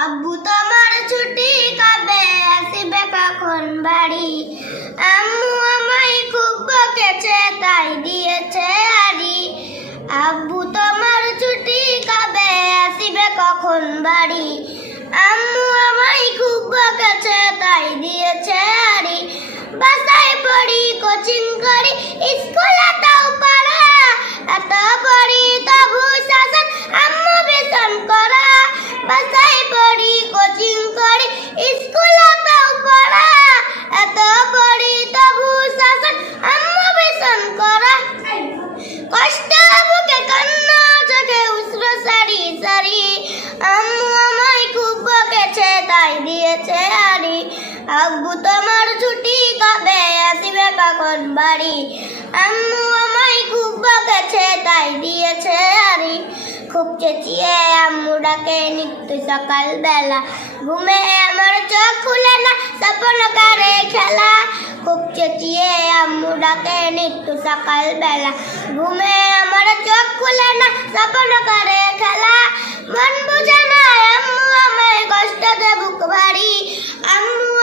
আব্বু তোমার ছুটি কবে আসিবে কখন বাড়ি? আম্মু আমায় খুব বকেছে তাই দিয়েছে হাড়ি। আব্বু তোমার ছুটি কবে আসিবে কখন বাড়ি? আম্মু আমায় খুব বকেছে তাই দিয়েছে হাড়ি। বাসায় পড়ি কোচিং করি স্কুলে তাও পড়া, এত পড়ি তবু শাসন আম্মু ভীষণ করা। বাসায় পড়ি কোচিং করি স্কুলে তাও পড়া, এত পড়ি তবু শাসন আম্মু ভীষণ করা। কষ্ট বুকে কান্না চোখে উষ্ণ সারি সারি, আম্মু আমায় খুব বকেছে তাই দিয়েছে হাড়ি। আব্বু তোমার ছুটি কবে আসিবে কখন বাড়ি? আম্মু আমায় খুব বকেছে তাই দিয়েছে হাড়ি। খুব চেঁচিয়ে আম্মু ডাকে নিত্য সকাল বেলা, ঘুমে আমার চোখ খুলে না স্বপ্ন করে খেলা। খুব চেঁচিয়ে আম্মু ডাকে নিত্য সকাল বেলা, ঘুমে আমার চোখ খুলে না স্বপ্ন করে খেলা। মন বুঝে না আম্মু আমায় কষ্ট দে বুক ভারী, আম্মু